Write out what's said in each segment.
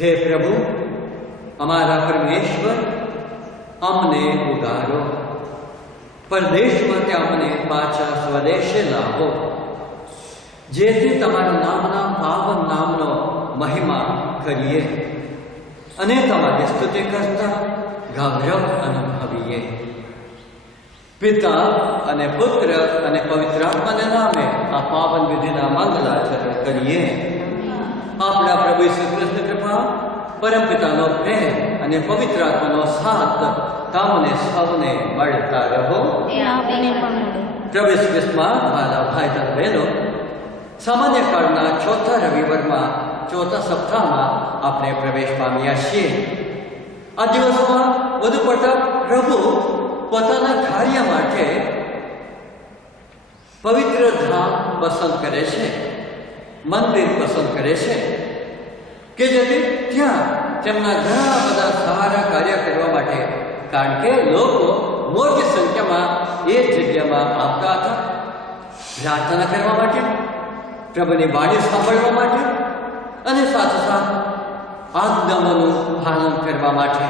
हे प्रभु, अमारा परमेश्वर, अमने उगारो, परदेशमांथी अमने पाछा स्वदेशे लावो, जेथी तमारा नामना पावन नामनो महिमा करिए अने तमारी स्तुति करता गौरव अनुभवीए। पिता अने पुत्र अने पवित्र आत्माने नामे आ पावन विधिना मंगलाचरण करिए। आपणा प्रभु यीशु ख्रिस्तनी कृपा, परम पितानो प्रेम अने पवित्र आत्मानो साथ तमने सौने मळता रहो। प्रभु यीशु ख्रिस्तमां मारा भाई बहनों, सामान्य काळना चौथा रविवारमां चौथा सप्ताहमां आपणे प्रवेश पाम्या छीए। आ दिवसमां વધુ પડતા પ્રભુ પોતાના કાર્ય માટે પવિત્ર ધામ પસંદ કરે છે, મંદિર પસંદ કરે છે કે જેથી ત્યાં તેમના ઘણા બધા સારા કાર્ય કરવા માટે, કારણ કે લોકો મોટી સંખ્યામાં એ જગ્યામાં આવતા હતા પ્રાર્થના કરવા માટે, પ્રભુની વાણી સાંભળવા માટે અને સાથોસાથ આજ્ઞાઓનું પાલન કરવા માટે।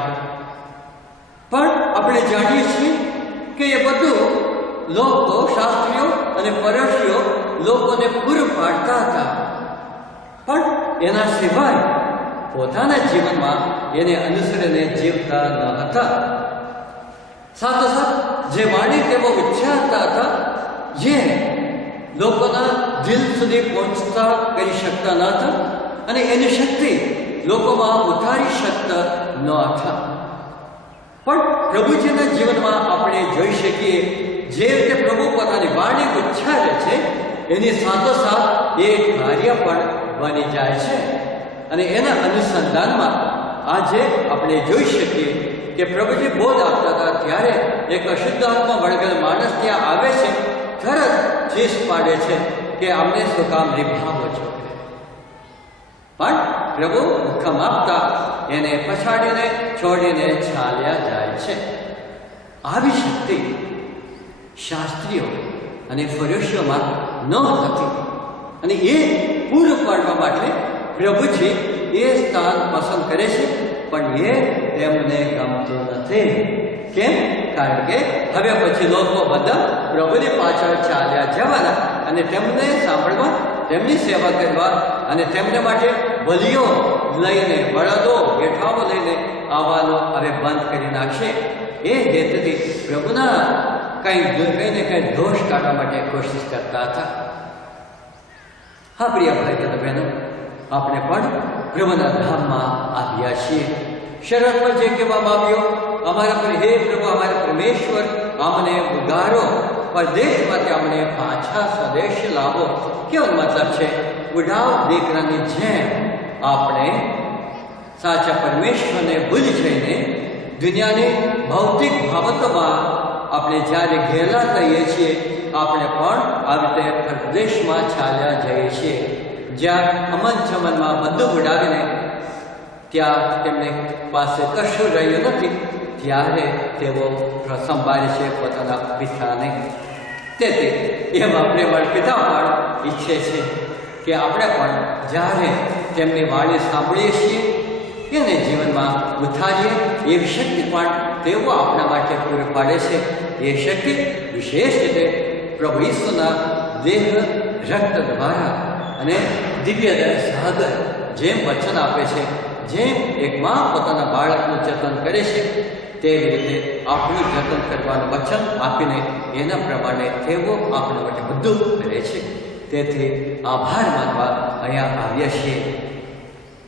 પણ આપણે જાણીએ છીએ કે એ બધું લોકો, શાસ્ત્રીઓ અને પરોશીઓ લોકોને પૂરું પાડતા હતા, પણ એના સિવાય પોતાના જીવનમાં એને અનુસરીને જીવતા ન હતા। સાથોસાથ જે વાણી તેઓ ઉચ્ચારતા હતા, જે લોકોના દિલ સુધી પહોંચતા કરી શકતા ન હતા અને એની શક્તિ લોકોમાં ઉતારી શકતા ન હતા। પણ પ્રભુજીના જીવનમાં આપણે જોઈ શકીએ જે રીતે પ્રભુ પોતાની વાણી ઉચ્ચારે છે એની સાથોસાથ એ કાર્ય પણ બની જાય છે। અને એના અનુસંધાનમાં આજે આપણે જોઈ શકીએ કે પ્રભુજી બોધ આપતા હતા ત્યારે એક અશુદ્ધ આત્મા વળગેલ માણસ ત્યાં આવે છે, તરત ચીસ પાડે છે કે અમને શું કામ નિભાવો છો, પણ પ્રભુ હુકમ આપતા એને પછાડીને છોડીને ચાલ્યા જાય છે। આવી શક્તિ શાસ્ત્રીઓ અને ફરીસીઓમાં નહોતી અને એ પૂરું પાડવા માટે પ્રભુજી એ સ્થાન પસંદ કરે છે, પણ એ તેમને ગમતું નથી। કેમ? કારણ કે હવે પછી લોકો બધા પ્રભુની પાછળ ચાલ્યા જવાના અને તેમને સાંભળવા, તેમની સેવા કરવા અને તેમને માટે બલિઓ લઈને, બળદો, ગેઠાઓ લઈને આવવાનો હવે બંધ કરી નાખશે। એ હેતુથી પ્રભુના કંઈ ને કંઈ દોષ કાઢવા માટે કોશિશ કરતા હતા। હા પ્રિય ભાઈ બહેનો, આપણે પણ પ્રભુના ધામમાં આવ્યા છીએ। શરત પર જે કહેવામાં આવ્યું, અમારા પર હે પ્રભુ, અમારા પરમેશ્વર, અમને ઉગારો, પરદેશમાંથી અમને પાછા સ્વદેશ લાવો। કેવો મતલબ છે? ઉડાવ દીકરાની જેમ આપણે સાચા પરમેશ્વરને ભૂલી જઈને દુનિયાની ભૌતિક બાબતોમાં આપણે જ્યારે ઘેલા થઈએ છીએ, આપણે પણ આવી રીતે પરદેશમાં ચાલ્યા જઈએ છીએ, જ્યાં અમન ચમનમાં બધું ઉડાવીને ત્યાં તેમને પાસે કશું રહ્યું નથી, ત્યારે તેઓ સંભાળે છે પોતાના પિતાને। તેથી એમ આપણે પણ પિતા પણ ઈચ્છે છે કે આપણે પણ જ્યારે તેમની વાણી સાંભળીએ છીએ એને જીવનમાં ઉતારીએ, એવી શક્તિ પણ તેઓ આપણા માટે પૂરી પાડે છે। એ શક્તિ વિશેષ રીતે પ્રભુ ઈસુના દેહ, રક્ત દ્વારા અને દિવ્ય સાગર જેમ વચન આપે છે, જેમ એક મા પોતાના બાળકનું જતન કરે છે, તેવી રીતે આપણું જતન કરવાનું વચન આપીને એના પ્રમાણે તેઓ આપણા માટે બધું કરે છે। તેથી આભાર માનવા અહીંયા આવ્યા છીએ।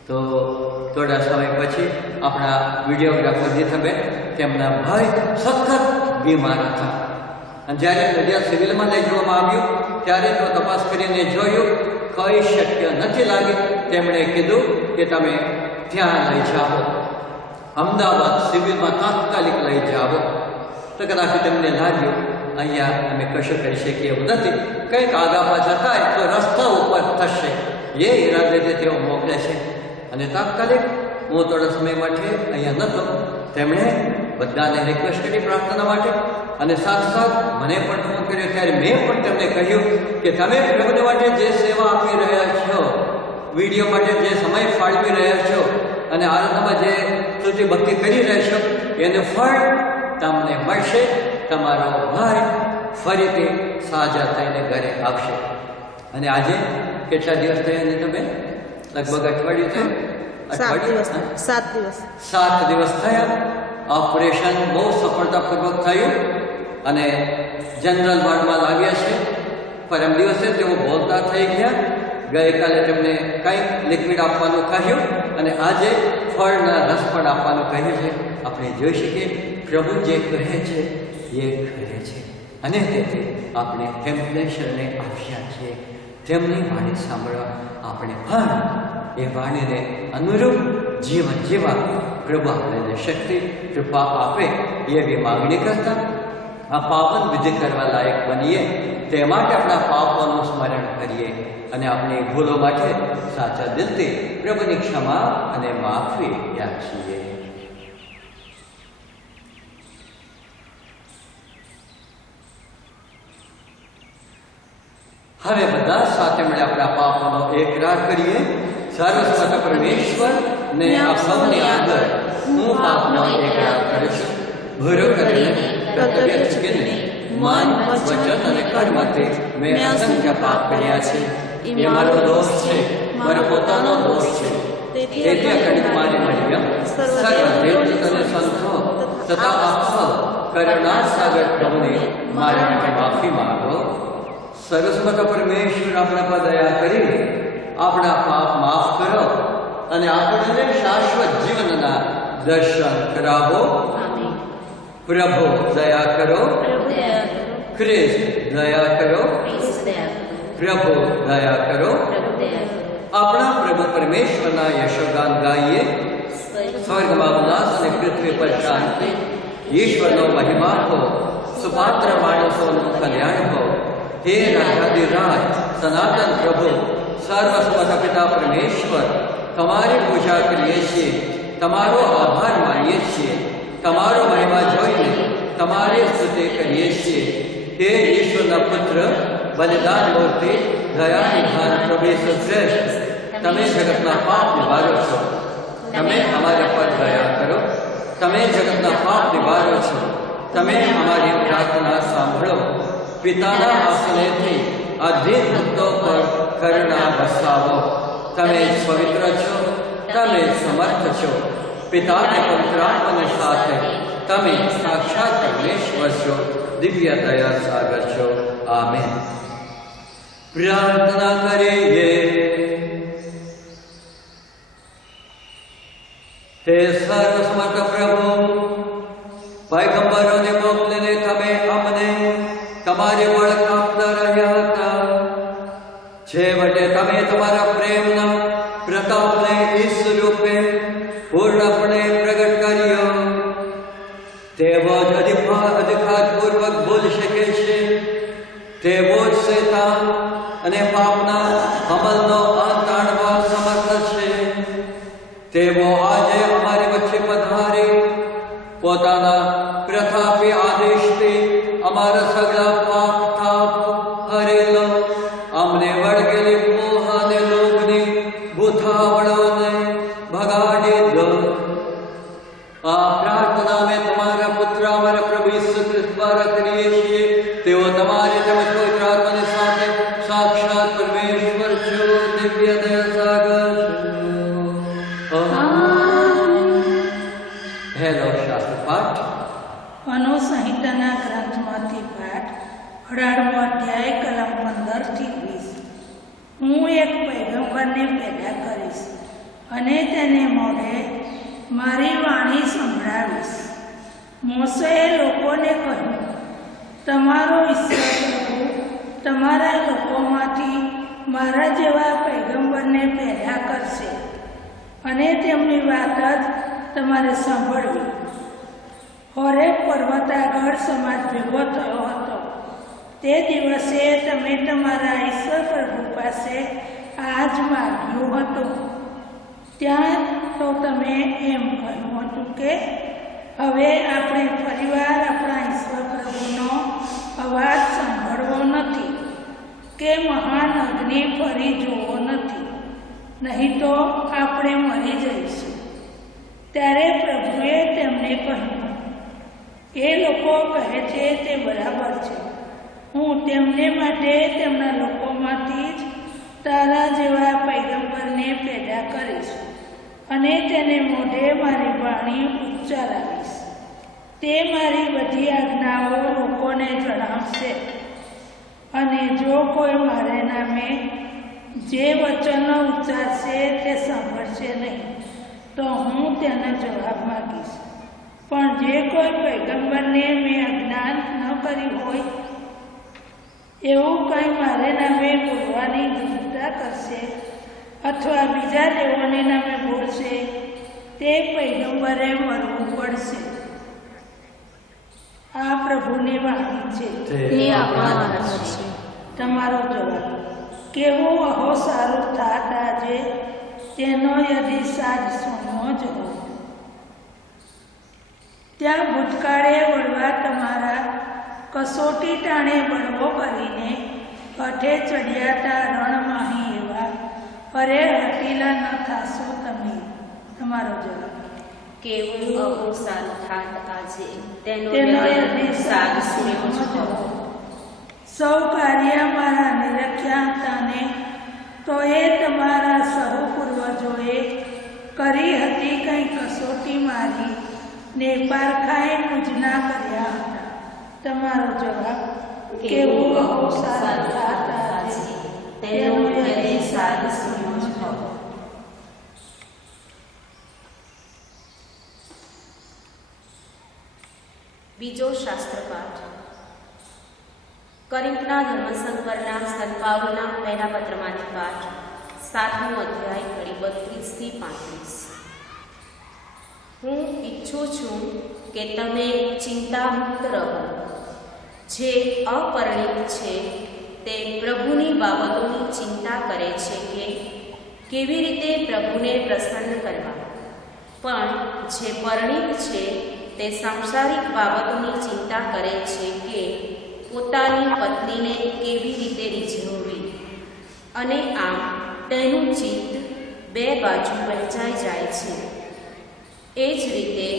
તો થોડા સમય પછી આપણા વિડીયોગ્રાફર જીતબેન, તેમના ભાઈ સખત બીમાર હતા અને જ્યારે નડિયાદ સિવિલમાં લઈ જવામાં આવ્યું ત્યારે તો તપાસ કરીને જોયું, કંઈ શક્ય નથી લાગી। તેમણે કીધું કે તમે ત્યાં લઈ જાઓ, અમદાવાદ સિવિલમાં તાત્કાલિક લઈ જાઓ। તો કદાચ તેમને લાગ્યું અહીંયા અમે કશું કરી શકીએ એવું નથી, કંઈક આગા પાછા થાય તો રસ્તા ઉપર થશે, એ ઈરાદેથી તેઓ મોકલે છે। અને તાત્કાલિક હું થોડા સમય માટે અહીંયા નહોતો, તેમણે બધાને રિક્વેસ્ટ કરી પ્રાર્થના માટે અને સાથોસાથ મને પણ ફોન કર્યો, ત્યારે મેં પણ તેમને કહ્યું કે તમે પ્રભુને માટે જે સેવા આપી રહ્યા છો, વિડીયો માટે જે સમય ફાળવી રહ્યા છો અને આરાધનામાં જે સ્તુતિ ભક્તિ કરી રહેશો એનું ફળ તમને મળશે. તમારો ભાઈ ફરીથી સાજા થઈને ઘરે આવશે. અને આજે કેટલા દિવસ થયા ને તમે? લગભગ અઠવાડિયું થયું. 7 દિવસ થયા. ઓપરેશન બહુ સફળતાપૂર્વક થયું અને જનરલ વોર્ડમાં લાવ્યા છે. પરમ દિવસે તેઓ બોલતા થઈ ગયા. ગઈકાલે તેમને કંઈક લિક્વિડ આપવાનું કહ્યું અને આજે ફળના રસ પણ આપવાનું કહ્યું છે. આપણે જોઈ શકીએ પ્રભુ જે કહે છે એ કરે છે અને તેથી આપણે તેમને શરણે આવ્યા છીએ. તેમની વાણી સાંભળવા આપણે પણ એ વાણીને અનુરૂપ જીવન જીવવા પ્રભુ આપણને શક્તિ કૃપા આપે એવી માગણી કરતા આ પાવન વિધિ કરવા લાયક બનીએ તે માટે આપણા પાપોનું સ્મરણ કરીએ અને આપણી ભૂલો માટે સાચા દિલથી પ્રભુની ક્ષમા અને માફી યાચીએ. હવે બધા સાથે મળે આપણા પાપોનો એકરાર કરીએ. સર્વસ્વત પરમેશ્વર ને આ સૌની આગળ હું પાપનો એકરાર કરું છું. ભૂલો કરીને કર્તવ્ય ચૂકીને મન વચન અને કર્મથી મેં અસંખ્ય પાપ કર્યા છે. એ મારો દોષ છે, મારો પોતાનો દોષ છે. તેથી અખંડિત મારી મરિયમ સર્વદેવ અને સંતો તથા આખો કરુણા સાગર પ્રભુને મારા માટે માફી માંગો. સરસ્વત પરમેશ્વર આપણા પર દયા કરી આપણા પાપ માફ કરો અને આપણને શાશ્વત જીવનના દર્શન કરાવો. પ્રભુ દયા કરો. ખ્રિસ્ત દયા કરો. પ્રભુ દયા કરો. આપણા પ્રભુ પરમેશ્વરના યશોગાન ગાઈએ. સ્વર્ગમાં ઉલ્લાસ અને પૃથ્વી પર શાંતિ. ઈશ્વરનો મહિમા હો, સુપાત્ર માણસોનું કલ્યાણ હો. હે રાજાધિરાજ સનાતન પ્રભુ સર્વસ્વત પિતા પરમેશ્વર, તમારી પૂજા કરીએ છીએ, તમારો આભાર માનીએ છીએ, તમારો મહિમા જોઈને તમારી સ્તુતિ કરીએ છીએ. હે ઈશ્વરના પુત્ર, બલિદાન મૂર્તિ, દયા નિધાન પ્રભુ શ્રેષ્ઠ, તમે જગતના પાપ નિવારો છો. તમે અમારા પર દયા કરો. તમે જગતના પાપ નિવારો છો. તમે અમારી પ્રાર્થના સાંભળો. પિતાના આસનેથી અદ્ભુત ભક્તો પર કરુણા વસાવો. તમે પવિત્ર છો, તમે સમર્થ છો. પિતાને પવિત્રાત્માને સાથે તમે સાક્ષાત પરમેશ્વર છો, દિવ્ય દયા સાગર છો. આમેન. પ્રાર્થના કરીએ. હે સર્વસમર્થ પ્રભુ, પૈગંબરોને મોકલીને તમે અમને તમારી ઓળખ આપતા રહ્યા હતા. છેવટે તમે તમારા પ્રેમના પ્રતાપને ઈસુ રૂપે પૂર્ણપણે પ્રગટ કર્યો. તેવો જ અધિકારપૂર્વક બોલી શકે છે. તેવો જ શૈતાન અને પાપના અમલનો અંત આણવા સમર્થ છે. તેવો આજે અમારી વચ્ચે પધારી પોતાના પ્રતાપી આદેશથી અમારા સગળા પાપ થાપ હરેલો. અમને વળગેલી મોહ અને લોભની ભૂથાવળોને ભગાડી દો. આ પ્રાર્થના અમે તમારા પુત્ર અમારા પ્રભુ ઈસુ ખ્રિસ્ત દ્વારા કરીએ છીએ. તેઓ તમારી તેમજ પવિત્ર આત્માની સાથે સાક્ષાત પરમેશ્વર છો, દિવ્ય દયા સાગર છો. હેલો શાસ્ત્ર પાઠ. અનુસંહિતાના ગ્રંથમાંથી પાઠ 18મો અધ્યાય કલમ 15 થી 20. હું એક પૈગંબરને પેદા કરીશ અને તેને મોઢે મારી વાણી સંભળાવીશ. મોશેએ લોકોને કહ્યું, તમારો ઈશ્વર પ્રભુ તમારા લોકોમાંથી મારા જેવા પૈગંબરને પેદા કરશે અને તેમની વાત જ તમારે સાંભળવી. હોરેબ પર્વત આગળ સમાજ ભેગો થયો હતો. તે દિવસે તમે તમારા ઈશ્વર પ્રભુ પાસે આ જ માગ્યું હતું. ત્યાં તો તમે એમ કહ્યું હતું કે હવે આપણે ફરીવાર આપણા ઈશ્વર પ્રભુનો અવાજ સાંભળવો નથી કે મહાન અગ્નિ ફરી જોવો નથી, નહીં તો આપણે મરી જઈશું. ત્યારે પ્રભુએ તેમને કહ્યું, એ લોકો કહે છે તે બરાબર છે. હું તેમને માટે તેમના લોકોમાંથી જ તારા જેવા પૈગંબરને પેદા કરીશ અને તેને મોઢે મારી વાણી ઉચ્ચારાવીશ. તે મારી બધી આજ્ઞાઓ લોકોને જણાવશે અને જો કોઈ મારે નામે જે વચનો ઉચ્ચારશે તે સાંભળશે નહીં તો હું તેને જવાબ માગીશ. પણ જે કોઈ પૈગંબરને મેં અજ્ઞાન ન કરી હોય એવું કંઈ મારે નામે બોલવાની દૃઢતા કરશે અથવા બીજા દેવોને નામે બોલશે તે પૈગંબરે મરવું પડશે. આ પ્રભુની વાણી છે. તે આપણા ધર્મ છે. તમારો જવાબ, કેવું અહો સારું થાત આજે તેનો યદી સાજ સોનો જ હોય. ત્યાં ભૂતકાળે વળવા તમારા કસોટી ટાણે બળવો કરીને કાંઠે ચડિયાતા રણમાહી એવા અરે હટીલા ન થાશો તમે. તમારો જવાબ, કેવું અહો સારું થાત આજે તેનો યદી સાજ સાજ સોનો જ સુન્યો હોય. સૌ કાર્ય મારા નિરખ્યા હતા ને તો એ તમારા સહુ પૂર્વજોએ કરી હતી કંઈ કસોટી મારી ને પારખાએ મુજના કર્યા હતા. તમારો જવાબ, કેવું બહુ સારું થાત આજે તેનો યદી સાજ સુન્યો જ હોય. બીજો શાસ્ત્રપાઠ કોરિન્થના ધર્મસંકરના સદભાવના પહેલા પત્રમાંથી પાઠ 7મો અધ્યાય કડી 32 થી 35. હું ઈચ્છું છું કે તમે ચિંતામુક્ત રહો. જે અપરિણિત છે તે પ્રભુની બાબતોની ચિંતા કરે છે કે કેવી રીતે પ્રભુને પ્રસન્ન કરવા, પણ જે પરિણિત છે તે સાંસારિક બાબતોની ચિંતા કરે છે કે પોતાની પત્નીને કેવી રીતે રીઝવવી, અને આમ તેનું ચિત્ત બે બાજુ વહેંચાઈ જાય છે. એ જ રીતે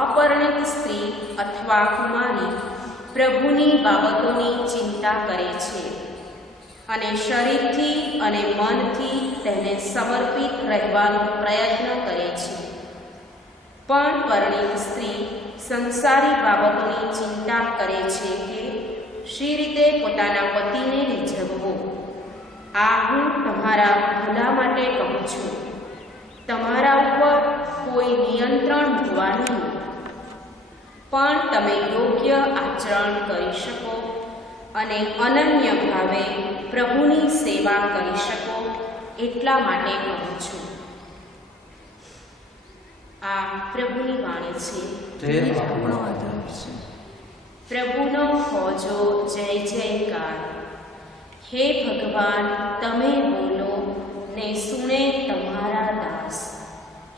અપરિણિત સ્ત્રી અથવા કુમારી પ્રભુની બાબતોની ચિંતા કરે છે અને શરીરથી અને મનથી તેને સમર્પિત રહેવાનો પ્રયત્ન કરે છે. પણ પરિણીત સ્ત્રી સંસારી બાબતોની ચિંતા કરે છે કે શી રીતે પોતાના પતિને રીઝવવો. આ હું તમારા ભલા માટે કહું છું. તમારા ઉપર કોઈ નિયંત્રણ મૂકવા નહીં, પણ તમે યોગ્ય આચરણ કરી શકો અને અનન્ય ભાવે પ્રભુની સેવા કરી શકો એટલા માટે કહું છું. આ પ્રભુની વાણી છે. તે આપણો આધાર છે. પ્રભુનો હોજો જય જયકાર. હે ભગવાન, તમે બોલો ને સુણે તમારા દાસ.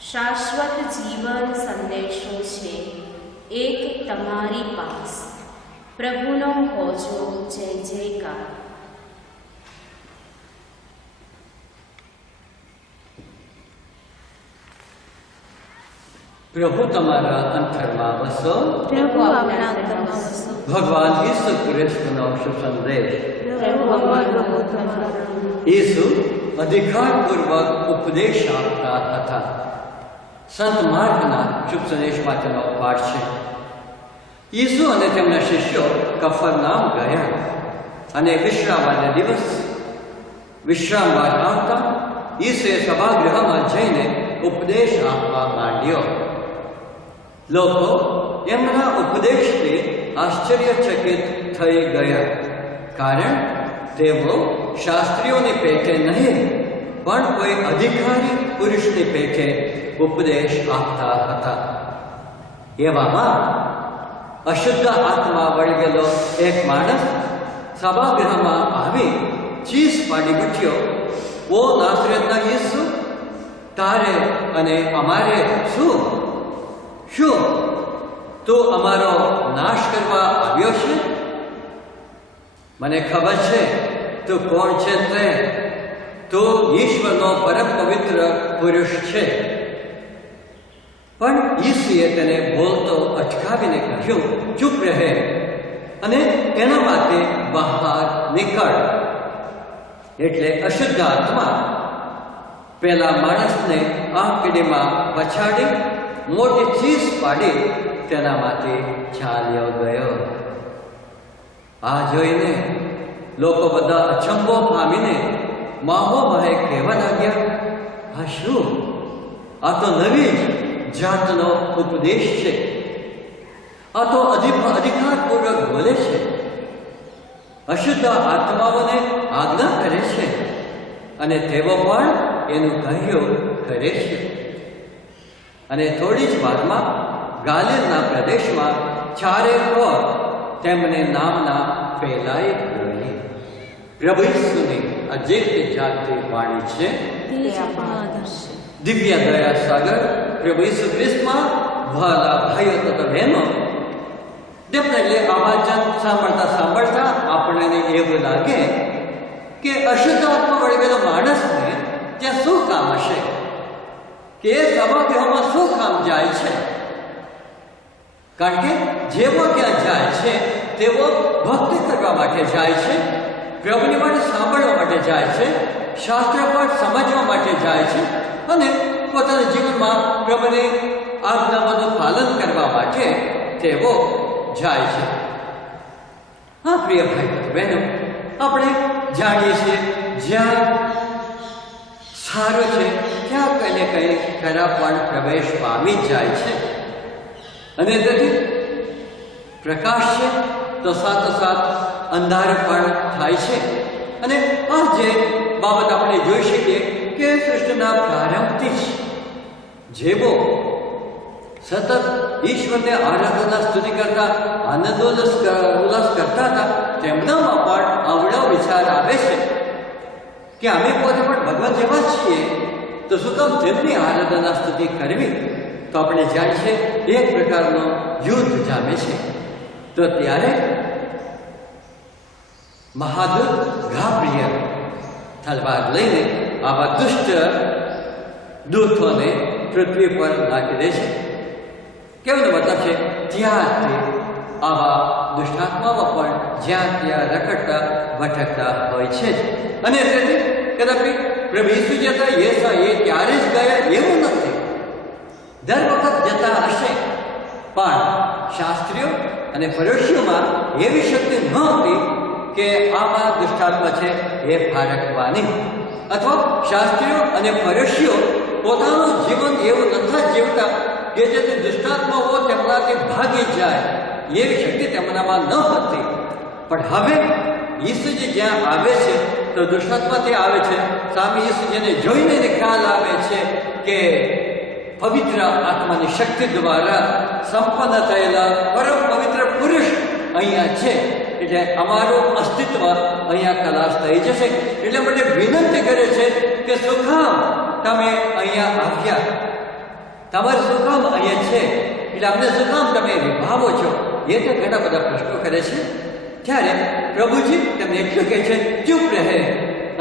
શાશ્વત જીવન સંદેશો છે એક તમારી પાસ. પ્રભુનો હોજો જય જયકાર. પ્રભુ તમારા અંતરમાં વસો. પ્રભુ આપણા અંતરમાં વસો. ભગવાન ઈસુ ખ્રિસ્તનો શુભ સંદેશ. પ્રભુ અમારો તમારા. ઈસુ અધિકારપૂર્વક ઉપદેશ આપતા હતા. સંત માર્કના શુભ સંદેશમાંનો પાઠ છે. ઈસુ અને તેમના શિષ્યો કફરનામ ગયા અને વિશ્રામવાના દિવસ વિશ્રામવાર આવતા ઈસુએ સભાગૃહમાં જઈને ઉપદેશ આપવા માંડ્યો. લોકો એમના ઉપદેશથી આશ્ચર્યચકિત થઈ ગયા, કારણ તેઓ શાસ્ત્રીઓની પેટે નહીં પણ કોઈ અધિકારી પુરુષની પેટે ઉપદેશ આપતા હતા. એવામાં અશુદ્ધ આત્મા વળી ગયેલો એક માણસ સભાગૃહમાં આવી ચીસ પાડી ઉઠ્યો, ઓ નાસરેતના ઈસુ, તારે અને અમારે શું? શું તું અમારો નાશ કરવા આવ્યો છે? મને ખબર છે તું કોણ છે તે. તું ઈશ્વરનો પરમ પવિત્ર પુરુષ છે. પણ ઈસુએ તેને બોલતો અટકાવીને કહ્યું, ચૂપ રહે અને એના માટે બહાર નીકળ. એટલે અશુદ્ધ આત્મા પેલા માણસને આંકડીમાં પછાડી મોટી ચીસ પાડી તેનામાંથી ચાલ્યો ગયો. આ જોઈને લોકો બધા અચંબો પામીને માહોમાએ કહેવા લાગ્યા, આ શું? આ તો નવી જ જાતનો ઉપદેશ છે. આ તો અધિકારપૂર્વક બોલે છે, અશુદ્ધ આત્માઓને આજ્ઞા કરે છે અને તેઓ પણ એનું કહ્યું કરે છે. અને થોડી જ વારમાં ગાલિલના પ્રદેશમાં ચારે કોર તેમને નામના ફેલાઈ ગઈ. પ્રભુ ઈસુની અજેય જાતની વાણી છે. દિવ્ય દયા સાગર પ્રભુ ઈસુ ખ્રિસ્તમાં વહાલા ભાઈઓ તથા બહેનો, ડેફિનેટલી આ વાચન સાંભળતા આપણને એવું લાગે કે અશુદ્ધ આત્મા વળગેલો માણસને ત્યાં શું કામ હશે, કે એ સભાગૃહમાં શું કામ જાય છે? કારણ કે જેવો ત્યાં જાય છે તેઓ ભક્તિ કરવા માટે જાય છે, પ્રભુની વાણી સાંભળવા માટે જાય છે, શાસ્ત્ર પાઠ સમજવા માટે જાય છે અને પોતાના જીવનમાં પ્રભુની આજ્ઞાઓનું પાલન કરવા માટે તેઓ જાય છે. હા પ્રિય ભાઈ બહેનો, આપણે જાણીએ છીએ જ્યાં સારું છે ત્યાં કંઈ ને કંઈ ખરાબ પણ પ્રવેશ પામી જ જાય છે. અને તેથી પ્રકાશ છે તો સાથોસાથ અંધાર પણ થાય છે. અને આ જે બાબત આપણે જોઈ શકીએ કે સૃષ્ટિના પ્રારંભથી જ જેવો સતત ઈશ્વરને આરાધના સ્તુતિ કરતા ઉલ્લાસ કરતા હતા, તેમનામાં પણ આવડો વિચાર આવે છે કે અમે પોતે પણ ભગવાન જેવા છીએ, તો શું કામ તેમની આરાધના સ્તુતિ કરવી? તો આપણે જાય છે એક પ્રકારનો યુદ્ધ જામે છે. તો ત્યારે મહાદૂત ગાબ્રિયલ તલવાર લઈને આવા દુષ્ટ દૂતોને પૃથ્વી પર નાખી દે છે. કેવું મતલબ છે, ત્યાંથી આવા દુષ્ટાત્માઓ પણ જ્યાં ત્યાં રખડતા ભટકતા હોય છે. અને તેથી કદાપી પ્રભુ ઈસુ જતા એ ત્યારે જ ગયા એવું નથી, દર વખત જતા હશે. પણ શાસ્ત્રીઓ અને ફરોશીઓમાં એવી શક્તિ નહોતી કે આમાં દુષ્ટાત્મા છે એ ફારકવાની, અથવા શાસ્ત્રીઓ અને ફરોશીઓ પોતાનું જીવન એવું નથી જીવતા કે જેથી દુષ્ટાત્માઓ તેમનાથી ભાગી જાય, એવી શક્તિ તેમનામાં ન હતી. પણ હવે ઈસુજી જ્યાં આવે છે તો દુષ્ટાત્માથી આવે છે. સામે ઈસુજીને જોઈને એને ખ્યાલ આવે છે કે પવિત્ર આત્માની શક્તિ દ્વારા સંપન્ન થયેલા પરમ પવિત્ર પુરુષ અહીંયા છે, એટલે અમારું અસ્તિત્વ અહીંયા ખલાસ થઈ જશે. એટલે માટે વિનંતી કરે છે કે શું કામ તમે અહીંયા આવ્યા, તમારું શું કામ અહીંયા છે, એટલે અમને શું કામ તમે વિભાવો છો? એ તો ઘણા બધા પ્રશ્નો કરે છે. ત્યારે પ્રભુજી તેમને એટલું કહે છે, ચૂપ રહે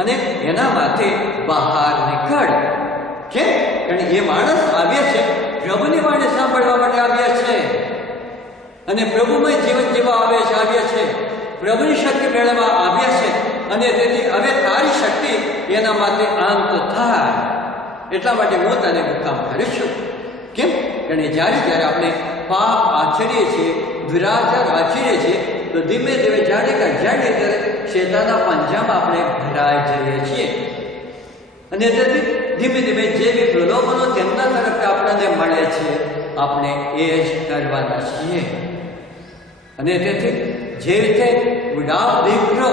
અને એનામાંથી બહાર નીકળ. કેમ? કારણ એ માણસ આવ્યા છે પ્રભુની વાણી સાંભળવા માટે આવ્યા છે અને પ્રભુમય જીવન જીવવા આવ્યા છે, પ્રભુની શક્તિ મેળવવા આવ્યા છે. અને તેથી હવે તારી શક્તિ એના માટે અંત થાય, એટલા માટે હું તને કામ કરું છું. કેમ? કારણ જ્યારે આપણે પાપ આચરીએ છીએ, દુરાચાર આચરીએ છીએ, તો ધીમે ધીમે જાણે ત્યારે શેતાના પંજામાં આપણે ભરાઈ જઈએ છીએ. અને તેથી ધીમે ધીમે જેવી પ્રલોભનો તેમના તરફ આપણને મળે છે, આપણે એ જ કરવાના છીએ. અને તેથી જે રીતે ઉડાવ દીકરો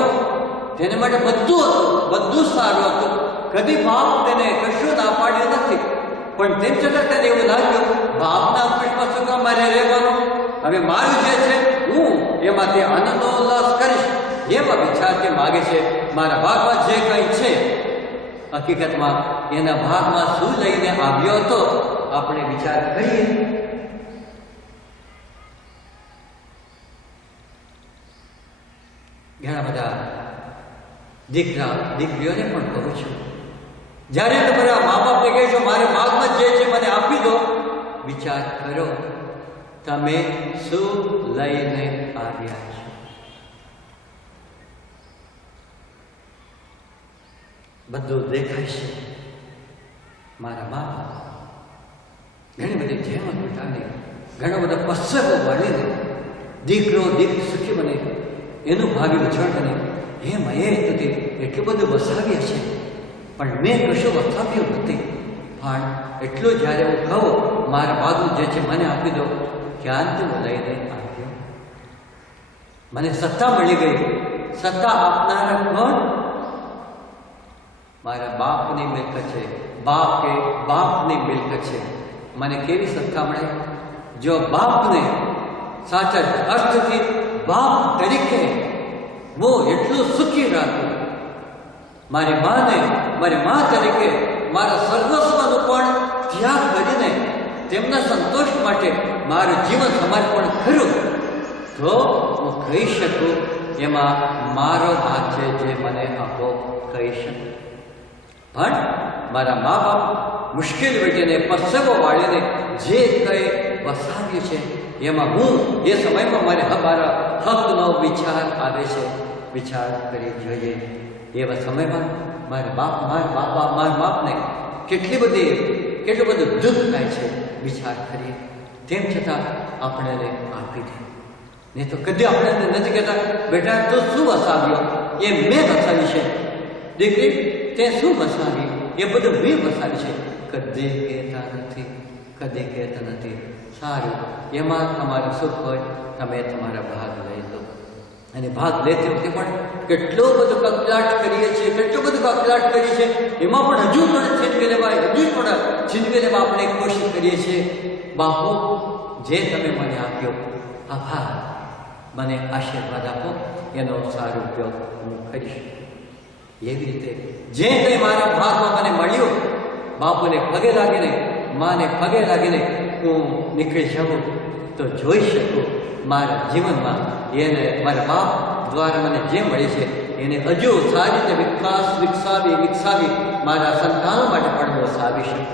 તેને માટે બધું સારું હતું, કદી બાપ તેને કશું ના પાડ્યું નથી. પણ તેમ છતાં તેને એવું લાગ્યું, બાપના અંકુશમાં શું કામ મારે રહેવાનું, હવે મારું જે છે હું એમાંથી આનંદનો ઉલ્લાસ કરીશ, એવા વિચાર તે માગે છે. મારા ભાગમાં જે કંઈ છે, હકીકતમાં એના ભાગમાં શું લઈને આવ્યો હતો આપણે વિચાર કરીએ. ઘણા બધા દીકરીઓને પણ કહું છું, જ્યારે તમારા મા બાપને કહેશો મારે ભાગમાં જે છે મને આપી દો, વિચાર કરો, તમે શું લઈને આવ્યા છો? બધું દેખાય છે. મારા બાપ ઘણી બધી જેમત ઉઠાવી, ઘણો બધો પશ્ચિમો વાળીને દીકરો દીકરી સુખી બને, એનું ભાવિ ઉજ્જવળ બને, એ મેં સુધી એટલું બધું વસાવ્યા છે, પણ મેં કશું વસાવ્યું નથી. પણ એટલું જ્યારે હું કહું, મારા બાજુ જે છે મને આપી દો, ક્યાંથી હું લઈને આવ્યો? મને સત્તા મળી ગઈ. સત્તા આપનારા કોણ? મારા બાપની મિલકત છે. બાપ કે બાપની મિલકત છે. મને કેવી સત્તા મળે? જો બાપને સાચા અર્થથી બાપ તરીકે હું એટલું સુખી રાખું, મારી માને મારી મા તરીકે મારા સર્વસ્વનું પણ ત્યાગ કરીને તેમના સંતોષ માટે મારું જીવન સમર્પણ કરું, તો હું કહી શકું એમાં મારો હાથ છે, જે મને આપો કહી શકું. પણ મારા મા બાપ મુશ્કેલ વેઠીને પરસેવો વાળીને જે કંઈ વસાવ્યું છે, એમાં હું એ સમયમાં મારા હકનો વિચાર આવે છે, વિચાર કરી જોઈએ. એવા સમયમાં મારા બાપને કેટલું બધું દુઃખ થાય છે, વિચાર કરીએ. તેમ છતાં આપણે એને આપી દે. નહીં તો કદી આપણે નથી કહેતા, બેટા તું શું વસાવ્યો? એ મેં વસાવી છે. દીકરી તે શું વસાવી? એ બધું મેં વસાવી છે. કદી કહેતા નથી. સારું, એમાં તમારું સુખ હોય, તમે તમારા ભાગ લઈ લો. અને ભાગ લેતી વખતે પણ કેટલો બધો કકળાટ કરીએ છીએ, એમાં પણ હજુ પણ છીનવી લેવા આપણે કોશિશ કરીએ છીએ. બાપુ, જે તમે મને આપ્યો, આભાર, મને આશીર્વાદ આપો, એનો સારો ઉપયોગ હું કરીશ. એવી રીતે જે કંઈ મારા ભાગમાં મને મળ્યું, બાપુને પગે લાગીને, માને પગે લાગીને હું નીકળી શકું, તો જોઈ શકું મારા જીવનમાં એને મારા બાપ દ્વારા મને જે મળી છે એને હજુ સારી રીતે વિકસાવી મારા સંતાનો માટે પણ વસાવી શકું.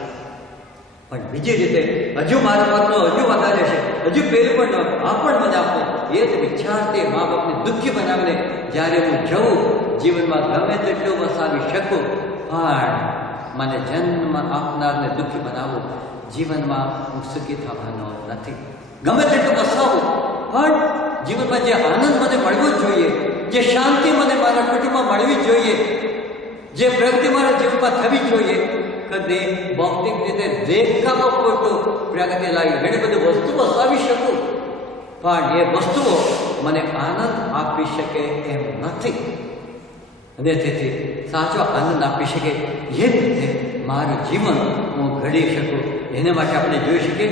પણ બીજી રીતે હજુ મારા બાપનો હજુ વધારે છે, હજુ પેલું પણ આ પણ મને આપો, એ જ વિચારથી મા બાપને દુઃખી બનાવીને જ્યારે હું જઉં, જીવનમાં ગમે તેટલું વસાવી શકું, પણ મને જન્મ આપનારને દુઃખી બનાવવું, જીવનમાં હું સુખી થવાનો નથી. ગમે તેટલું વસાવું, પણ જીવનમાં જે આનંદ મને મળવો જોઈએ, જે શાંતિ મને મારા કુટુંબમાં મળવી જોઈએ, જે પ્રગતિ મારા જીવનમાં થવી જોઈએ, કદી ભૌતિક રીતે દેખાવો પૂરતું પ્રગતિ લાવી ઘણી બધી વસ્તુ વસાવી શકું, પણ એ વસ્તુઓ મને આનંદ આપી શકે એમ નથી. અને તેથી સાચો આનંદ આપી શકે એ રીતે મારું જીવન હું ઘડી શકું, એને માટે આપણે જોઈ શકીએ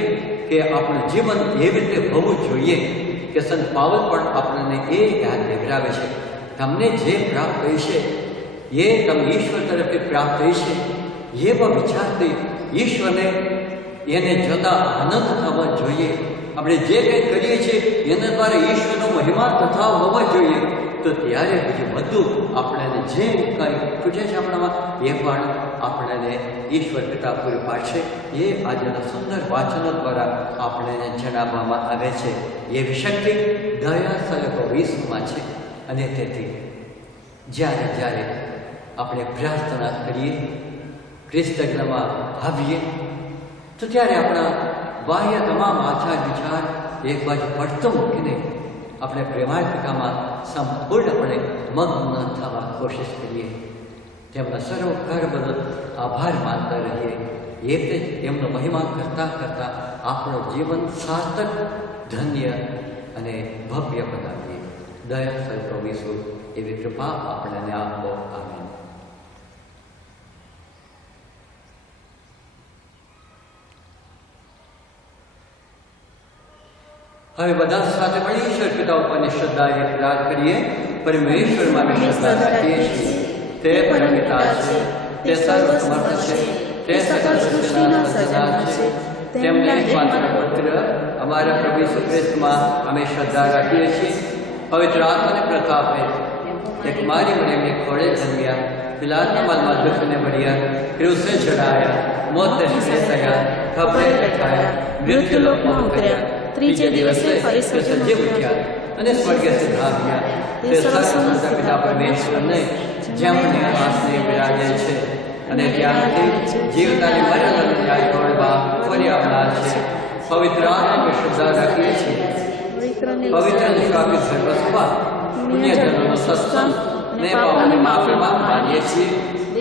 કે આપણું જીવન એવી રીતે હોવું જોઈએ કે સંત પાવલ પણ આપણને એ યાદ દેવરાવે છે, તમને જે પ્રાપ્ત થઈ છે એ તમને ઈશ્વર તરફથી પ્રાપ્ત થઈ છે. એવા વિચારથી ઈશ્વરને એને જોતા આનંદ થવો જોઈએ. આપણે જે કંઈ કરીએ છીએ એના દ્વારા ઈશ્વરનો મહિમા કથા હોવા જોઈએ, તો ત્યારે બીજું બધું આપણને જે કંઈ ખૂટે છે આપણામાં, એ પણ આપણને ઈશ્વર પિતા પૂરું પાડશે. એ આજના સુંદર વાચનો દ્વારા આપણને જણાવવામાં આવે છે. એવી શક્તિ દયા સલકો 20માં છે. અને તેથી જ્યારે આપણે પ્રાર્થના કરીએ, ખ્રિસ્તગ્રહમાં આવીએ, તો ત્યારે આપણા બાહ્ય તમામ આચાર વિચાર એક બાજુ પડતો મૂકીને આપણે પ્રેમાર્પિકામાં સંપૂર્ણપણે મગ્ન થવા કોશિશ કરીએ. તેમના સર્વકાર બદલ આભાર માનતા રહીએ. એ રીતે એમનો મહિમા કરતાં આપણું જીવન સાર્થક, ધન્ય અને ભવ્ય બનાવીએ. દયા સર્વ વિશુ એવી કૃપા આપણને આપો. આમીન. હવે બધા સાથે મળી ઈશ્વર પિતા ઉપરની શ્રદ્ધા યાદ કરીએ. પરમેશ્વરમાં અમે શ્રદ્ધા રાખીએ છીએ. તે પરમપિતા છે, તે સર્વ સમર્થ છે, તે સકલ સૃષ્ટિના સર્જનહાર છે. તેમને એકમાત્ર પુત્ર અમારા પ્રભુ ઈસુ ખ્રિસ્તમાં અમે શ્રદ્ધા રાખીએ છીએ. પવિત્ર આત્માને પ્રતાપે એક મારી મને એમને ખોળે જન્મ્યા, पिलातुस में दुख ने बढ़िया, क्रूसे चढ़ाया, मौत ने सया, खबरे लखाया, मृत्यु लोक में उतर्या, त्रीजे दिवसे फरी सजीव उठ्या અને સ્વર્ગે સિદ્ધાવ્યા. તે સર્વસમર્થ પિતા પરમેશ્વરને જેમણે આસને બિરાજે છે અને ત્યાંથી જીવતાની મર્યાદાને ન્યાય તોડવા ફરી આવનાર છે. પવિત્ર આત્માને શ્રદ્ધા રાખીએ છીએ. પવિત્ર નિષ્કાપિત સર્વસ્વા પુણ્યજનોનો સત્સંગ ને પાપોની માફીમાં માનીએ છીએ.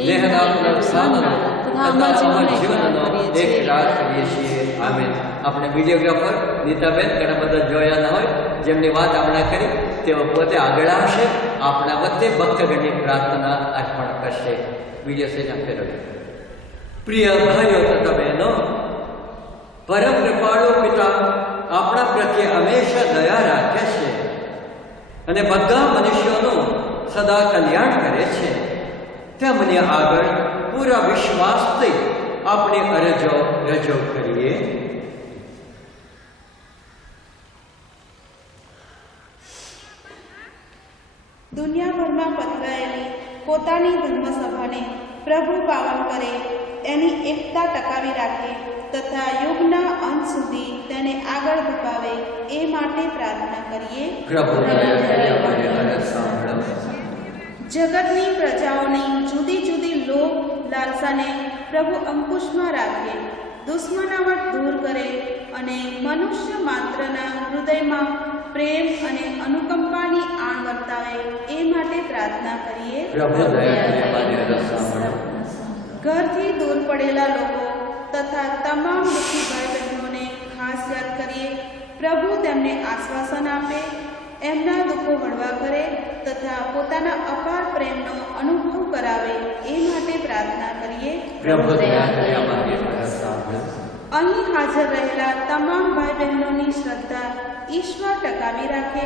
દેહના પુનરુત્થાનનો તથા અમર જીવનનો એક રાત કરીએ છીએ. આમેન. આપણે વિડીયોગ્રાફર નીતાબેન ઘણા બધા જોયા ન હોય, જેમની વાત આપણે કરી, તેઓ પોતે આગળ આવશે, આપણા વચ્ચે ભક્તગણની પ્રાર્થના અર્પણ કરશે. વિડીયો સેજમ ફેરવ્યો. પ્રિય ભાઈઓ તથા બહેનો, પરમ કૃપાળુ પિતા આપણા પ્રત્યે હંમેશા દયા રાખે છે અને બધા મનુષ્યોનું સદા કલ્યાણ કરે છે. તેમને આગળ પૂરા વિશ્વાસથી આપણી અરજો રજૂ કરીએ. દુનિયાભરમાં પથરાયેલી પોતાની ધર્મસભાને પ્રભુ પાવન કરે, એની એકતા ટકાવી રાખે તથા યુગના અંત સુધી તેને આગળ ધપાવે, એ માટે પ્રાર્થના કરીએ. પ્રભુ દયા કરી અમારી અરજ સાંભળો. જગતની પ્રજાઓની જુદી જુદી લોભ લાલસાને પ્રભુ અંકુશમાં રાખે, દુશ્મનાવટ દૂર કરે અને મનુષ્ય માત્રના હૃદયમાં પ્રેમ અને અનુકંપાની આણ વર્તાવે, એ માટે પ્રાર્થના કરીએ. પ્રભુ દયા કરી અમારી અરજ સાંભળો. ઘરથી દૂર પડેલા લોકો તથા તમામ દુઃખી ભાઈ બહેનોને ખાસ યાદ કરીએ. પ્રભુ તેમને આશ્વાસન આપે, એમના દુઃખો હળવા કરે તથા પોતાના અપાર પ્રેમનો અનુભવ કરાવે, એ માટે પ્રાર્થના કરીએ. પ્રભુ દયા કરી અમારી અરજ સાંભળો. અહીં હાજર રહેલા તમામ ભાઈ બહેનોની શ્રદ્ધા ઈશ્વર ટકાવી રાખે,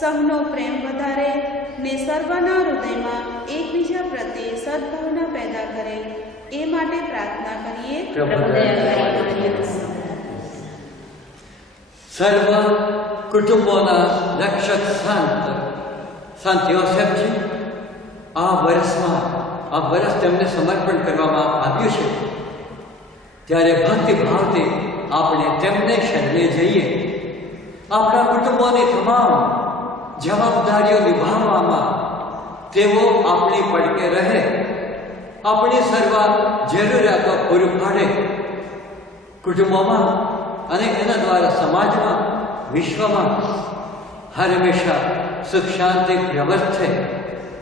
સૌનો પ્રેમ વધારે ને સર્વના હૃદયમાં એકબીજા પ્રત્યે સદભાવના પેદા કરે, એ માટે પ્રાર્થના કરીએ. પ્રભુ દયા કરી અમારી અરજ સાંભળો. સર્વ કુટુંબોના રક્ષક સંત યોસેફજી, આ વર્ષ તેમને સમર્પણ કરવામાં આવ્યું છે, ત્યારે ભક્તિભાવથી આપણે તેમને શરણે જઈએ. આપણા કુટુંબોની તમામ જવાબદારીઓ નિભાવવામાં તેઓ આપણી પડકે રહે, આપણી સર્વ જરૂરિયાતો પૂરી પાડે. કુટુંબોમાં અને એના દ્વારા સમાજમાં, વિશ્વમાં હંમેશા સુખ શાંતિ પ્રવર્તે,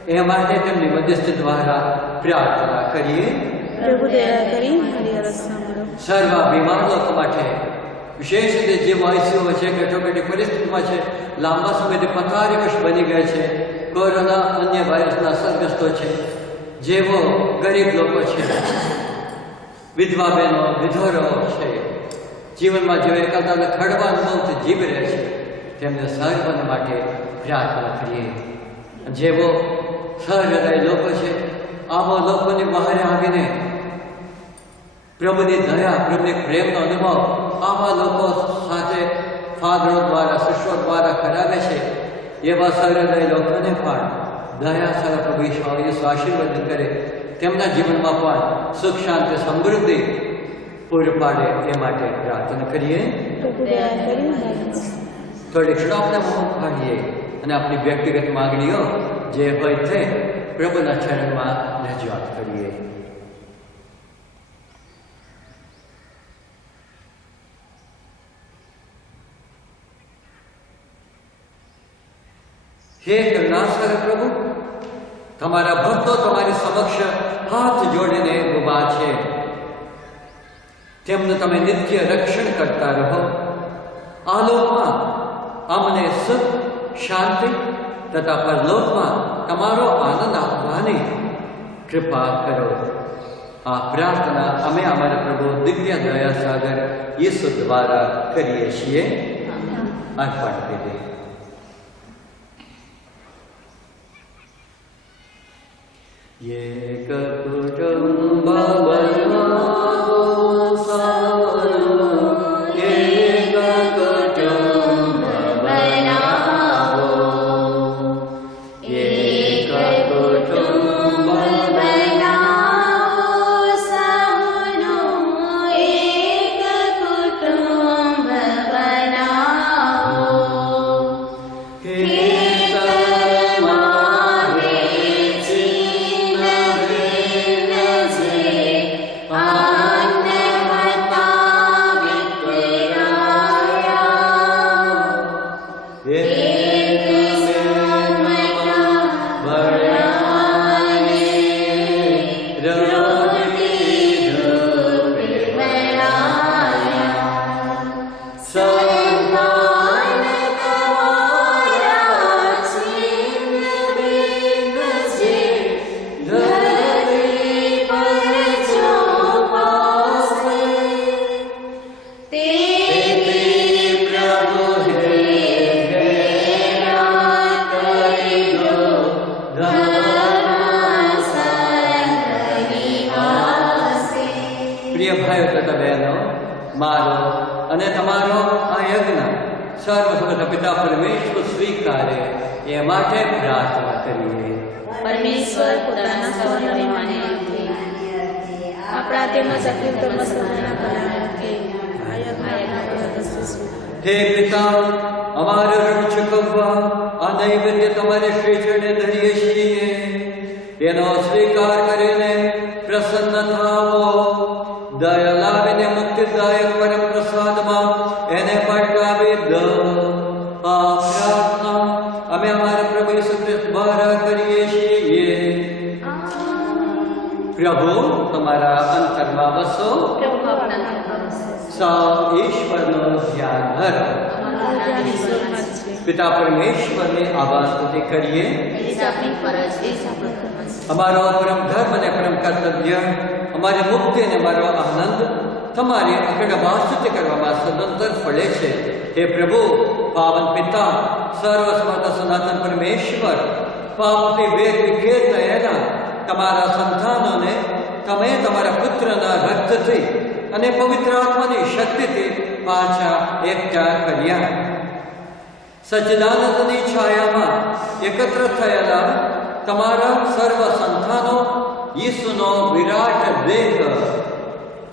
એ માટે તેમની મધ્યસ્થી દ્વારા પ્રાર્થના કરીએ. પ્રભુ દયા કરી મારી અરજ સાંભળો. સર્વ બીમાર લોકો માટે, વિશેષ રીતે જે આઈસીયુમાં છે, કટોકટી પરિસ્થિતિમાં છે, લાંબા સમયથી પથારીવશ બની ગયા છે, કોરોના અન્ય વાયરસના અસરગ્રસ્તો છે, જેવો ગરીબ લોકો છે, વિધવા બહેનો, વિધવો છે, જીવનમાં જેઓ એકલતાને ખડવા અનુભવથી જીવી રહ્યા છે, તેમને સર્વને માટે પ્રાર્થના કરીએ. જેવો સહૃદય લોકો છે, આવા લોકોની બહાર આવીને પ્રભુની દયા, પ્રભુની પ્રેમનો અનુભવ આવા લોકો સાથે ફાદરો દ્વારા, શિષ્યો દ્વારા કરાવે છે. એવા સહૃદય લોકોને પણ દયા સર પ્રભુ ઈશ્વર આશીર્વાદ કરે, તેમના જીવનમાં પણ સુખ શાંતિ સમૃદ્ધિ પૂરી પાડે, એ માટે પ્રાર્થના કરીએ. પ્રભુ દયા કરી મારી અરજ. થોડી ક્ષણો આપણે મૌન પાડીએ અને આપણી વ્યક્તિગત માગણીઓ જે હોય તે પ્રભુના ચરણમાં રજૂઆત કરીએ. હે કરુણાસર પ્રભુ, તમારા ભક્તો તમારી સમક્ષ હાથ જોડીને ઊભા છે. તેમનું તમે નિત્ય રક્ષણ કરતા રહો. આ લોકમાં અમને સુખ શાંતિ તથા પરલોકમાં તમારો આનંદ આપવાની કૃપા કરો. આ પ્રાર્થના અમે અમારા પ્રભુ દિવ્ય દયા સાગર ઈસુ દ્વારા કરીએ છીએ. અર્પણ કરીએ. એક કુટુંબ બનાવો સારું, એક કુટુંબ બનાવો, એક કુટુંબ બનાવો. તેથી પ્રભુ હે હેરાન કરી દો, ઘરમાં સંતની આસે. પ્રિય ભાઈઓ તથા બહેનો, મારો અને તમારો આ યજ્ઞ સર્વસમર્થ પિતા પરમેશ્વર સ્વીકારે એ માટે પ્રાર્થના કરીએ. પરમેશ્વર પોતાના સર્વને લીધે આપણા તેમજ સકૃતમ સર્વના કલ્યાણાર્થે હે પિતા, અમારો ઋણ ચૂકવવા આ નૈવેદ્ય તમારે શ્રી ચરણે ધરીએ છીએ. એનો સ્વીકાર કરીને પ્રસન્ન થાઓ. દયા લાવીને મુક્તિદાયક પરમ પ્રસાદમાં એને પટકાવી દો. આ પ્રાર્થના અમે અમારા પ્રભુ ઈસુ ખ્રિસ્ત દ્વારા કરીએ છીએ. પ્રભુ તમારા અંતરમાં વસો. સાવ ઈશ્વરનો ધ્યાન ધરો. પિતા પરમેશ્વરને આભાર સ્તુતિ કરીએ. અમારો પરમ ધર્મ અને પરમ કર્તવ્ય, અમારી મુક્તિ અને અમારો આનંદ તમારી અખંડ વાસ્તુતિ કરવામાં સદંતર ફળે છે. હે પ્રભુ, પાવન પિતા, સર્વસમર્થ સનાતન પરમેશ્વર, પાપથી વેગ વિખેર થયેલા તમારા સંતાનોને તમે તમારા પુત્રના રક્તથી અને પવિત્ર આત્માની શક્તિથી પાછા એકઠા કર્યા. સચ્ચિદાનંદની છાયામાં એકત્ર થયેલા તમારા સર્વ સંતાનો ઈસુનો વિરાટ દેહ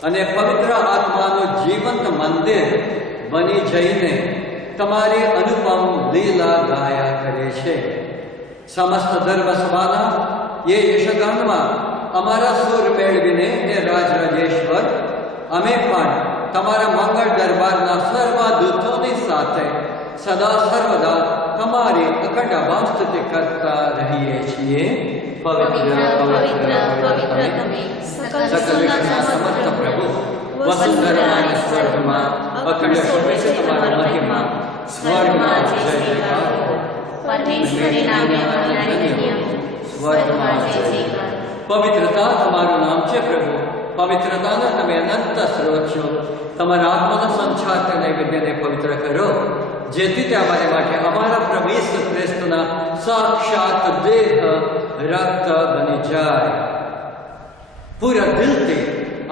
અને પવિત્ર આત્માનું જીવંત મંદિર બની જઈને તમારી અનુપમ લીલા ગાયા કરે છે. સમસ્ત ધર્મ સભાના એ યશગાનમાં અમારા સુર મેળવીને હે રાજરાજેશ્વર, અમે પણ તમારા મંગળ દરબારના સર્વદૂતોની સાથે સદા સર્વદા તમારી અખંડ વાસ્તુતિ કરતા રહીએ છીએ. પવિત્ર પવિત્ર પવિત્ર તમે સકલ વિશ્વના સમર્થ પ્રભુ, વસુંધરાના સ્વર્ગમાં અખંડ શોભે છે તમારો મહિમા. સ્વર્ગમાં જય જયકાર, પરમેશ્વરી નામે વંદનીય, સ્વર્ગમાં જય જયકાર. પવિત્રતા તમારું નામ છે પ્રભુ. પવિત્રતાના તમે અનંત સ્રોત છો. તમારા આત્માના સંચાર નૈવેદ્યને પવિત્ર કરો, જેથી તે અમારે માટે અમારા પ્રભુ ઈસુ ખ્રિસ્તના સાક્ષાત દેહ રક્ત બની જાય. પૂરા દિલથી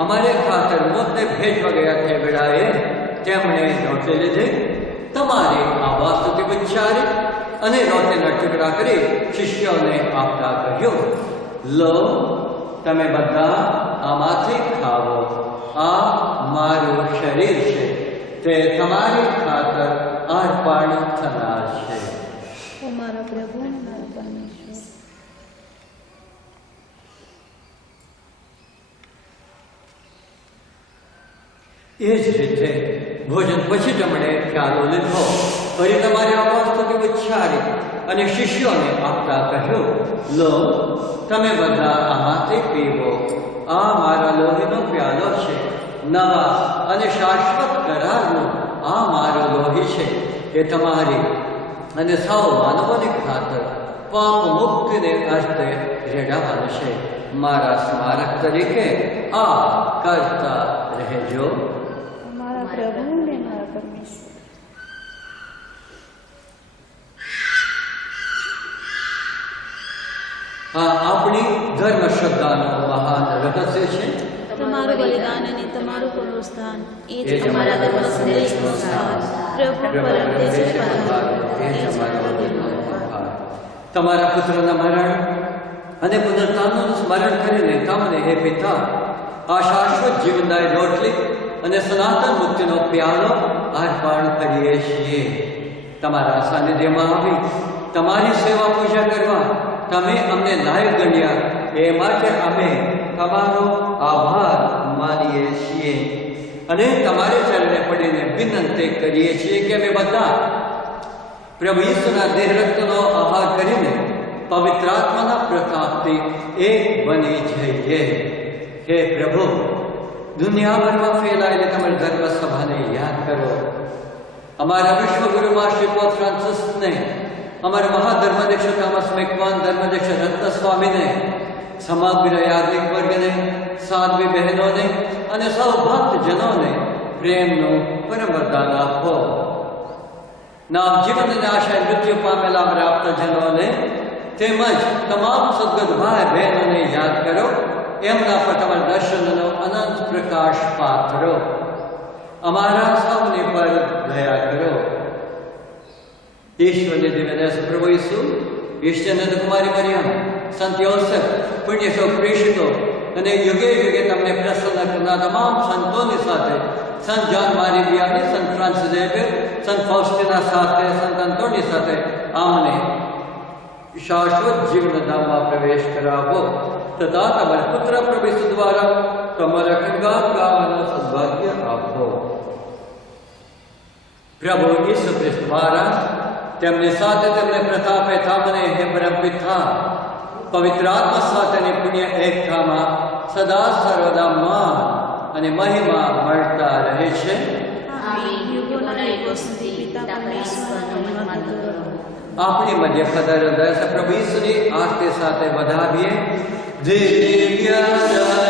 અમારે ખાતર મોતને ભેટવા ગયા તે વેળાએ તેમણે રોટલી લીધી, તમારી આ વાસ્તુતિ ઉચ્ચારી અને રોટલીના ટુકડા કરી શિષ્યોને આપતા કહ્યું, લો, તમે બધા આમાંથી ખાવો. આ મારું શરીર છે, તે તમારી ખાતર અર્પણ થનાર છે. મારા પ્રભુ મારા પરમેશ્વર. એ જ રીતે ભોજન પછી તેમણે પ્યાલો લીધો, ફરી તમારી અવાસ્તુતિ ઉચ્ચારી અને શિષ્યોને આપતા કહ્યું, લો, તમે બધા આમાંથી પીવો. આ મારા લોહીનો પ્યાલો છે, નવા અને શાશ્વત કરારનું આ મારો લોહી છે. એ તમારી અને સૌ માનવોની ખાતર પાપ મુક્તિને અર્થે રેડાવાનું છે. મારા સ્મારક તરીકે આ કરતા રહેજો. મારા પ્રભુ ને મારા પરમેશ્વર. આ આપણી ધર્મ શ્રદ્ધાનો મહાન રહસ્ય છે. તમારું બલિદાન અને તમારું પુનરુત્થાન એ એ જ જ અમારા અમારા ધર્મ સંદેશનો સાર. પ્રભુ પરમ તેજે પધારો. એ જ અમારો દિલનો આભાર. તમારા પુત્રના મરણ અને પુનરુત્થાનનું સ્મરણ કરીને તમને હે પિતા આ શાશ્વત જીવનદાય રોટલી અને સનાતન મુક્તિનો પ્યાલો અર્પણ કરીએ છીએ. તમારા સાનિધ્યમાં આવી તમારી સેવા પૂજા કરવા તમે અમને લાયક ગણ્યા, એ માટે અમે તમારો આભાર માનીએ છીએ અને તમારે ચરણે પડીને વિનંતી કરીએ છીએ કે અમે બધા પ્રભુ ઈસુના દેહ રક્તનો આહાર કરીને પવિત્ર આત્માના પ્રતાપથી એક બની જઈએ. હે પ્રભુ, દુનિયાભરમાં ફેલાયેલી તમારી ધર્મ સભાને યાદ કરો. અમારા વિશ્વગુરુમાં શ્રી પોપ ફ્રાન્સિસને, અમારા મહાધર્માધ્યક્ષ થોમસ મેકવાન, ધર્માધ્યક્ષ રત્ન સ્વામીને, સમગ્ર યાજ્ઞિક વર્ગને, સાધ્વી બહેનોને અને સૌ ભક્તજનોને પ્રેમનું પરમ વરદાન આપો. નામ જીવન અને આશા મૃત્યુ પામેલા અમારા આપતજનોને તેમજ તમામ સદગત ભાઈ બહેનોને યાદ કરો. એમના પર તમારા દર્શનનો અનંત પ્રકાશ પાથરો. અમારા સૌને પર દયા કરો. ઈશ્વરની દિવ્ય પ્રભુ ઈસુ, ઈશ્વરનંદ કુમારી મરિયમ, સંત યોસેફ, પુણ્યશો પ્રેષિતો અને યુગે યુગે તમને પ્રસન્ન કરનાર તમામ સંતોની સાથે, સંત જોન મારી વિયાની, સંત ફ્રાન્સિસ ઝેવિયર, સંત ફાઉસ્ટિના સાથે, સંત અંતોની સાથે અમને શાશ્વત જીવનધામમાં પ્રવેશ કરાવો તથા તમારા પુત્ર પ્રભુ ઈસુ દ્વારા તમારા ખંડગાત ગાવાનો સદભાગ્ય આપો. પ્રભુ ઈસુ ખ્રિસ્ત દ્વારા તેમની સાથે તેમને પ્રતાપે થામને હે પરમ પિતા પવિત્ર આત્મા સાથેની પુણ્ય એકતામાં સદા સર્વદા માન અને મહિમા મળતા રહે છે. આપણી મધ્ય પધારેલા પ્રભુ ઈસુની આરતી સાથે વધાવીએ. દિવ્ય દયાને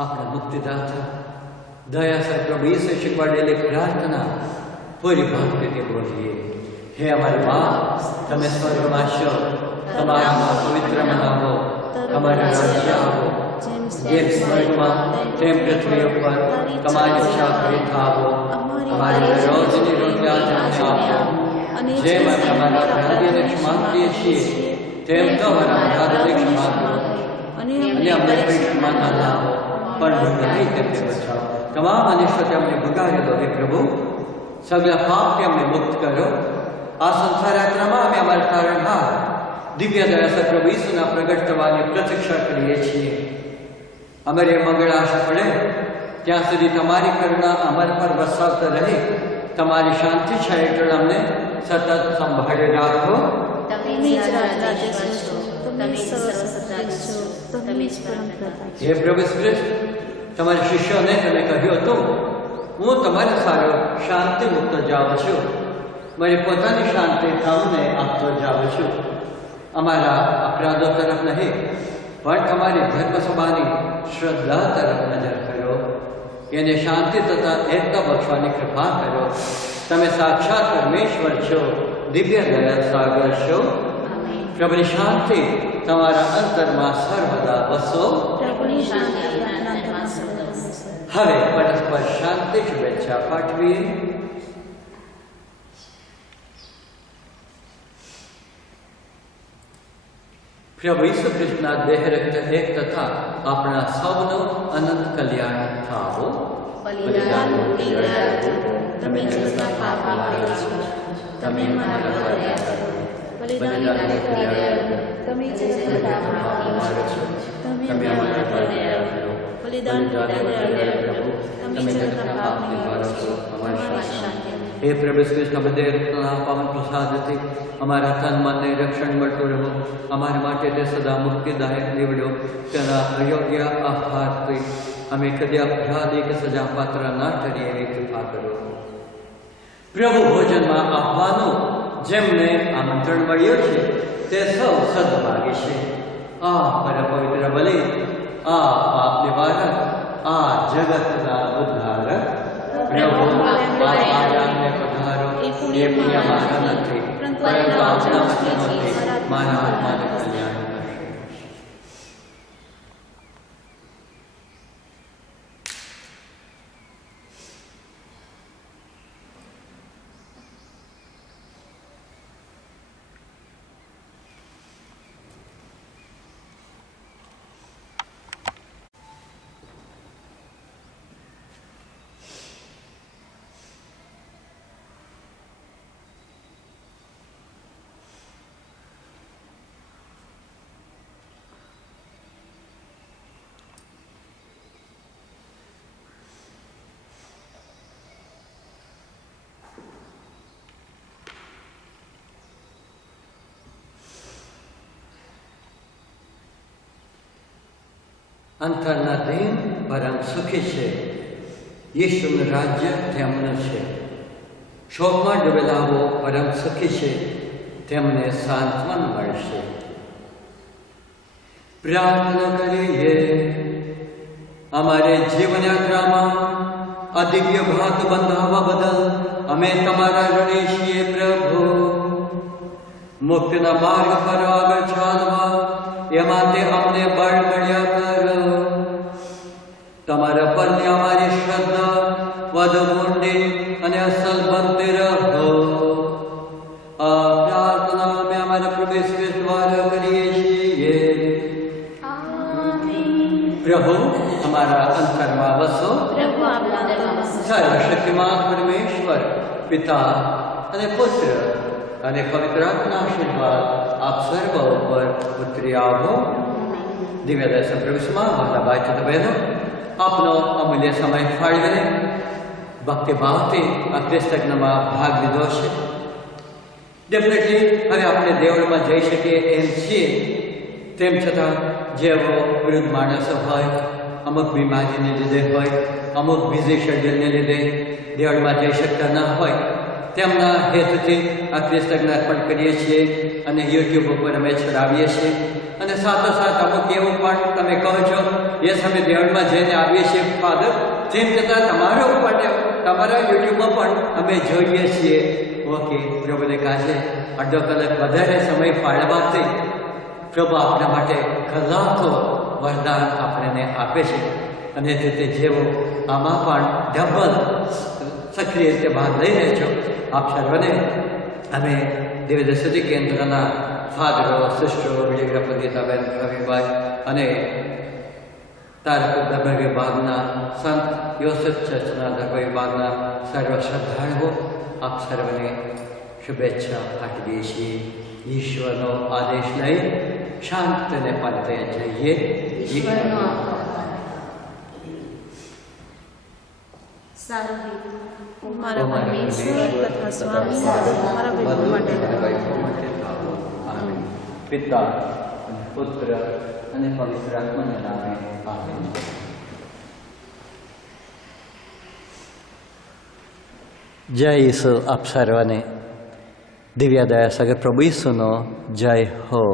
આપણા મુક્તિદાતા દયાસર પ્રભુ ઈસુ શીખવાડેલી પ્રાર્થના પૂરી ભાવથી બોલીએ. હે અમારી મા, તમે સ્વર્ગમાં છો, તમારા નામ પવિત્ર મનાવો, તમારા રાજ્ય આવો, જેમ સ્વર્ગમાં તેમ પૃથ્વી ઉપર તમારી ઈચ્છા પૂરી થાવો. અમારી રોજની રોટલી આજે અમને આપો. જેમ અમે અમારા અપરાધીઓને ક્ષમા કરીએ છીએ તેમ તો અમારા અપરાધોને ક્ષમા કરો અને અમને પરીક્ષામાં ન લાવો પણ નહીં તેમને બચાવો. તમામ અનિષ્ટોથી અમને ભગાડેલો હે પ્રભુ, સગલા પાપથી અમને મુક્ત કરો. આ સંસાર યાત્રામાં અમે અમારા તારણહાર દિવ્ય દયાસર પ્રભુ ઈસુના પ્રગટ થવાની પ્રતીક્ષા કરીએ છીએ. અમારી મંગળ આશા પડે ત્યાં સુધી તમારી કરુણા અમારા પર વરસાવતા રહે. તમારી શાંતિ છે હેઠળ અમને સતત સંભાળી રાખો. હે પ્રભુ શ્રેષ્ઠ, તમારા શિષ્યોને તમે કહ્યું હતું, હું તમારે સારો શાંતિ મુક્ત જાઉં છું, મારી પોતાની શાંતિ તમને આપતો જાઉં છું. અમારા અપરાધો તરફ નહીં પણ તમારી ધર્મસભાની શ્રદ્ધા તરફ નજર કરો. એને શાંતિ તથા એકતા બક્ષવાની કૃપા કરો. તમે સાક્ષાત પરમેશ્વર છો, દિવ્ય દયા સાગર છો. પ્રભુની શાંતિ તમારા અંતરમાં સર્વદા વસો. હવે પરસ્પર શાંતિ શુભેચ્છા પાઠવીએ. પ્રભુ ઈસુ ખ્રિસ્તના દેહ રક્ત એક તથા આપણા સૌનો અનંત કલ્યાણ થાવો. તમે જગતના પાપ મારો છો, તમે મારા પર દયા કરો. બલિદાનની ક્રિયા તમે જગતના પાપ મારો છો, તમે અમારા પર દયા કરો. બલિદાનની ક્રિયા તમે જગતના પાપ મારો છો, અમારી શાંતિ. હે પ્રભુ કૃષ્ણ બધે રક્તના પાવન પ્રસાદથી અમારા તન મનને રક્ષણ મળતું રહો. અમારા માટે તે સદા મુક્તિદાયક નીવડ્યો. તેના અયોગ્ય આહારથી અમે કદી અપરાધી કે સજા પાત્ર ના ઠરીએ એવી કૃપા કરો. પ્રભુ ભોજનમાં આવવાનું જેમને આમંત્રણ મળ્યું છે તે સૌ સદભાગી છે. આ પરમ પવિત્ર બલિ, આ પાપ નિવારક, આ જગતના ઉદ્ધારક પ્રભુ આરામને પધારો. એ પુણ્ય મારા નથી પરંતુ આપણા વચનોથી મારા આત્માને કલ્યાણ કરશે. અંતરના દિન પરમ સુખી છે. ઈશ્વરનું રાજ્ય તેમનું છે. શોકમાં ડૂબેલાઓ પરમ સુખી છે, તેમને સાંત્વન મળશે. પ્રાર્થના કરીએ. અમારે જીવનયાત્રામાં અદિવ્ય ભાત બંધાવવા બદલ અમે તમારા ઋણી છીએ પ્રભુ. મુક્તિના માર્ગ પર આગળ ચાલવા એ માટે અમને બળ મળ્યા કરો. તમારા પરની અમારી શ્રદ્ધા વધુ ઊંડી અને અસલ બનતી રહો. આ પ્રાર્થના અમે અમારા પ્રભુ ઈસુ ખ્રિસ્ત દ્વારા કરીએ છીએ. પ્રભુ અમારા અંતરમાં વસો. પ્રભુ આપના અંતરમાં વસો. સર્વશક્તિમાન પરમેશ્વર પિતા અને પુત્ર અને પવિત્ર આત્માના આશીર્વાદ આપ સર્વ ઉપર ઉતરી આવો. દિવ્ય દર્શન પ્રવેશમાં મારા ભાઈ તો બહેનો, આપનો અમૂલ્ય સમય ફાળવીને ભક્તિભાવથી આ ક્રિસ્તજ્ઞમાં ભાગ લીધો છે. ડેફિનેટલી હવે આપણે દેવળમાં જઈ શકીએ એમ છીએ. તેમ છતાં જેઓ વૃદ્ધ માણસો હોય, અમુક બીમારીને લીધે હોય, અમુક બિઝી શેડ્યુલને લીધે દેવળમાં જઈ શકતા ના હોય, તેમના હેતુથી આ ક્રિસ્તજ્ઞ અર્પણ કરીએ છીએ અને યુટ્યુબ ઉપર અમે ચડાવીએ છીએ. અને સાથોસાથ અમુક એવું પણ તમે કહો છો, એ સમયે દેવળમાં જઈને આવીએ છીએ ફાધર, તેમ છતાં તમારા યુટ્યુબમાં પણ અમે જોઈએ છીએ. ઓકે, પ્રભુને કાજે અડધો કલાક વધારે સમય ફાળવાથી પ્રભુ આપણા માટે કલાકો વરદાન આપણને આપે છે. અને તે જેવો આમાં પણ ડબલ સક્રિય રીતે ભાગ લઈ રહ્યા છો, આપ સર્વને અમે દિવ્ય સતી કેન્દ્રના ફાધરો, સિસ્ટરો, વિજયગ્રહ ગીતાબેન રવિભાઈ અને તારક ધર્મ વિભાગના સંત, યોસેફ ચર્ચના ધર્મ વિભાગના સર્વ શ્રદ્ધાળુઓ આપ સર્વને શુભેચ્છા પાઠવીએ છીએ. ઈશ્વરનો આદેશ લઈ શાંતને પંથે જઈએ. ઈશ્વરનો સારું હું મારા પરમેશ્વર તથા સ્વામી મારા વિધુ માટે આમેન. પિતા અને પુત્ર અને પવિત્ર આત્માના નામે આમેન. જય ઈસુ આપ સર્વને. દિવ્ય દયા સગર પ્રભુ ઈસુનો જય હો.